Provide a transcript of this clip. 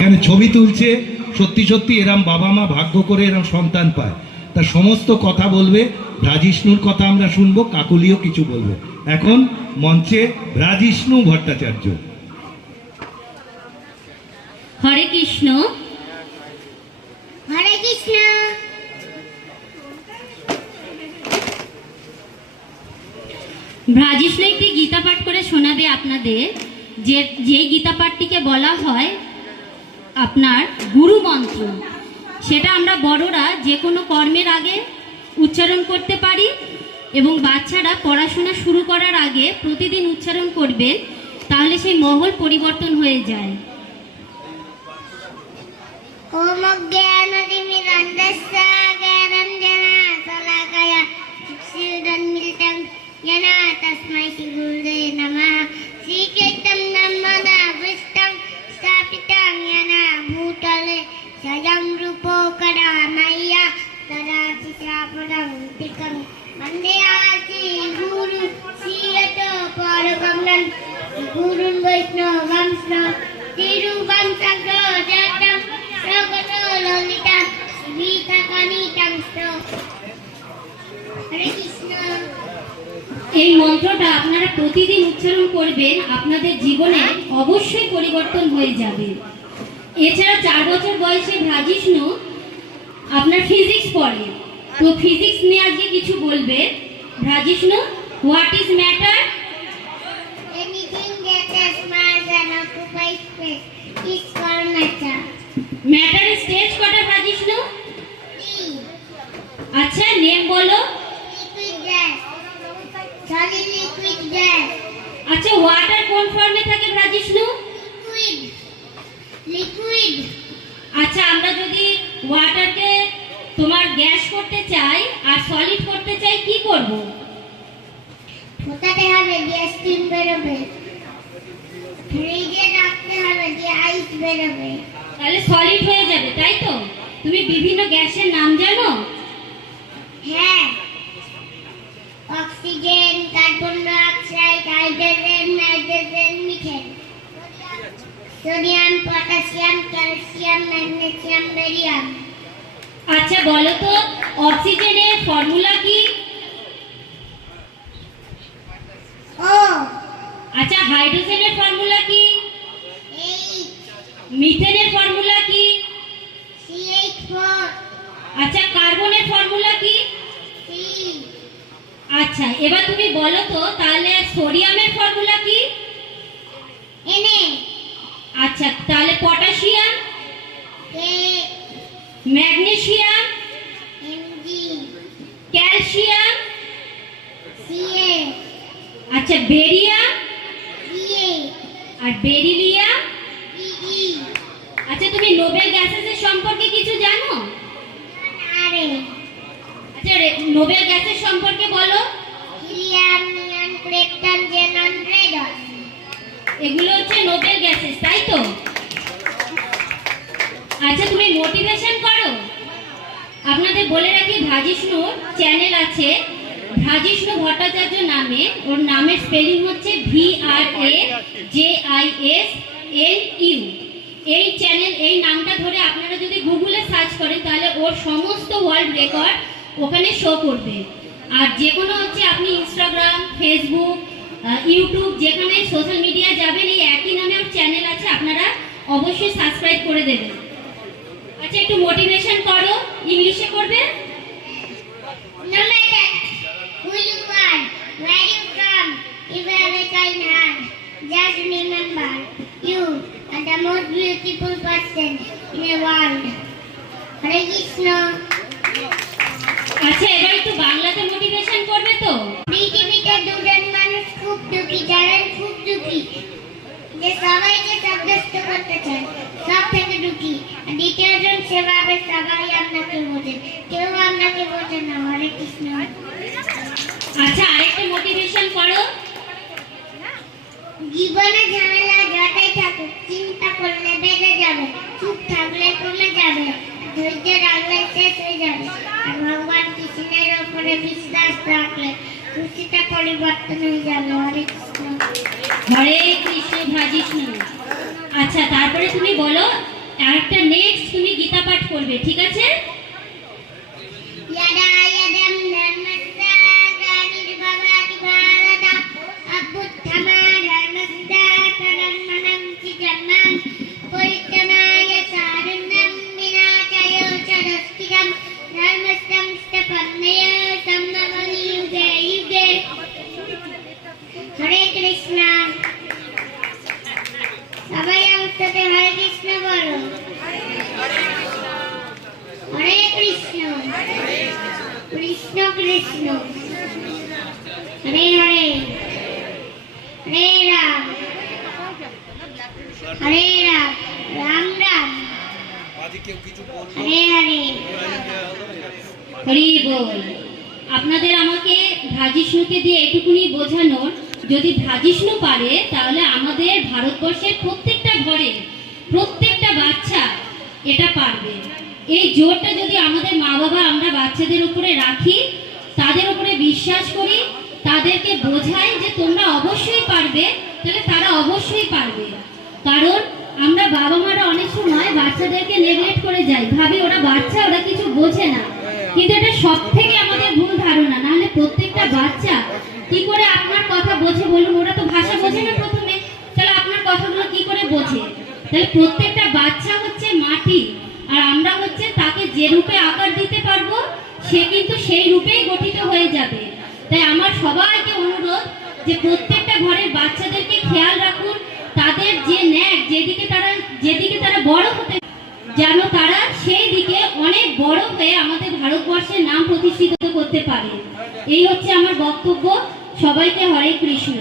এখানে ছবি তুলছে সত্যি সত্যি এরম বাবা মা ভাগ্য করে এরম সন্তান পায়। তার সমস্ত কথা বলবে রাজিষ্ণুর কথা আমরা শুনব কাকুলিও কিছু বলবে। এখন মঞ্চে রাজিষ্ণু ভট্টাচার্য। হরে কৃষ্ণ। হরে কৃষ্ণ। ভ্রাজিষ্ণু একটি গীতা পাঠ করে শোনাবে আপনাদের যে যে গীতা পাঠটিকে বলা হয় আপনার গুরু মন্ত্র। সেটা আমরা বড়রা যে কোনো কর্মের আগে উচ্চারণ করতে পারি এবং বাচ্চারা পড়াশোনা শুরু করার আগে প্রতিদিন উচ্চারণ করবেন, তাহলে সেই মহল পরিবর্তন হয়ে যায়। ওম জ্ঞান গুরুন বৈষ্ণব এই মন্ত্রটা আপনারা প্রতিদিন উচ্চারণ করবেন, আপনাদের জীবনে অবশ্যই পরিবর্তন হয়ে যাবে। এছাড়া চার বছর বয়সে ভ্রাজিষ্ণু আপনার ফিজিক্স পড়ে। তো ফিজিক্স নিয়ে আজকে কিছু বলবে। Bhrajishnu what is matter occupies space is called matter. ম্যাটারের স্টেজ কটা ভ্রাজিষ্ণু Three. আচ্ছা নেম বলো Liquid gas. Solid liquid gas. আচ্ছা ওয়াটার কোন ফর্মে থাকে ভ্রাজিষ্ণু Liquid. Liquid. আচ্ছা আমরা যদি ওয়াটারকে তোমার গ্যাস করতে চাই আর সলিড করতে চাই কি করব ফোটাতে হবে দিয়ে স্টিম বেরোবে ফ্রিজে আইস বেরোবে তাহলে সলিড হয়ে যাবে তাই তো? তুমি বিভিন্ন গ্যাসের নাম জানো? হ্যাঁ। Oxygen carbon dioxide hydrogen nitrogen methane. Sodium potassium calcium magnesium barium. আচ্ছা বলো তো অক্সিজেনের ফর্মুলা কি? ও। আচ্ছা হাইড্রোজেনের ফর্মুলা কি? মিথেনের ফর্মুলা কি? আচ্ছা কার্বনের ফর্মুলা কি? আচ্ছা এবার তুমি বলো তো তাহলে সোডিয়ামের ফর্মুলা কি? আচ্ছা তাহলে পটাশিয়াম? কে ম্যাগনেসিয়াম ক্যালসিয়াম? আচ্ছা বেরিয়াম? আর আচ্ছা তুমি নোবেল গ্যাসেসের সম্পর্কে কিছু জানো? আরে। আচ্ছা রে- নোবেল গ্যাসের সম্পর্কে বলো। Helium neon krypton xenon radon এগুলো হচ্ছে নোবেল গ্যাসেস তাই তো? আচ্ছা তুমি মোটিভেশন করো। আপনাদের বলে রাখি ভাজিষ্ণুর চ্যানেল আছে ভাজিষ্ণু ভট্টাচার্য নামে। ওর নামের স্পেলিং হচ্ছে V R A J I S N U এই চ্যানেল এই নামটা ধরে আপনারা যদি গুগলে সার্চ করেন, তাহলে ওর সমস্ত ওয়ার্ল্ড রেকর্ড ওখানে শো করবে। আর যে কোনো হচ্ছে আপনি ইনস্টাগ্রাম ফেসবুক ইউটিউব যেখানে সোশ্যাল মিডিয়া যাবেন, এই একই নামে ওর চ্যানেল আছে, আপনারা অবশ্যই সাবস্ক্রাইব করে দেবেন। আচ্ছা একটু মোটিভেশন করো ইংলিশে করবে? আচ্ছা এবার একটু বাংলাতে মোটিভেশন করবে তো? পৃথিবীতে দুজন মানুষ খুব দুঃখী জানেন খুব দুঃখী। যে সবাইকে সাব্যস্ত করতে চায় সব থেকে দুঃখী। দ্বিতীয়জন সেভাবে সবাই আপনাকে বোঝে কেউ আপনাকে বোঝে না হরে কৃষ্ণ। আচ্ছা আরেকটা মোটিভেশন করো। জীবনে ঝামেলা ধৈর্য রাখলে শেষ হয়ে যাবে। আর ভগবান কৃষ্ণের ওপরে বিশ্বাস রাখলে খুশিটা পরিবর্তন হয়ে যাবে। হরে কৃষ্ণ। হরে কৃষ্ণ ভাজিষ্ণু আচ্ছা তারপরে তুমি বলো একটা নেক্সট তুমি গীতা পাঠ করবে ঠিক আছে? यदा হরে রাম। রাম আপনাদের আমাকে ভাজিষ্ণুকে দিয়ে এটুকুনি বোঝানোর যদি ভাজিষ্ণু পারে, তাহলে আমাদের ভারতবর্ষের প্রত্যেকটা ঘরে প্রত্যেকটা বাচ্চা এটা পারবে। এই জোরটা যদি আমাদের মা বাবা আমরা বাচ্চাদের উপরে রাখি, তাদের উপরে বিশ্বাস করি তাদেরকে বোঝাই যে তোমরা অবশ্যই পারবে, তাহলে তারা অবশ্যই পারবে। কারণ আমরা বাবা মারা অনেক সময় বাচ্চাদেরকে নেগলেক্ট করে যাই। ভাবি, ওরা বাচ্চা, ওরা কিছু বোঝে না। কিন্তু এটা সব থেকে আমাদের ভুল ধারণা। নাহলে প্রত্যেকটা বাচ্চা কি করে আপনার কথা বোঝে বলুন? ওরা তো ভাষা বোঝে না প্রথমে। তাহলে আপনার কথাগুলো কি করে বোঝে? তাহলে প্রত্যেকটা বাচ্চা হচ্ছে মাটি। আর আমরা হচ্ছে তাকে যে রূপে আকার দিতে পারব, সে কিন্তু সেই রূপেই গঠিত হয়ে যাবে। তাই আমার সবাইকে অনুরোধ যে প্রত্যেকটা ঘরের বাচ্চাদেরকে খেয়াল রাখুন, তাদের যে ন্যাক, যেদিকে তারা যেদিকে তারা বড় হতে যেন তারা সেই দিকে অনেক বড় হয়ে আমাদের ভারতবর্ষের নাম প্রতিষ্ঠিত করতে পারে। এই হচ্ছে আমার বক্তব্য। সবাইকে হরে কৃষ্ণ।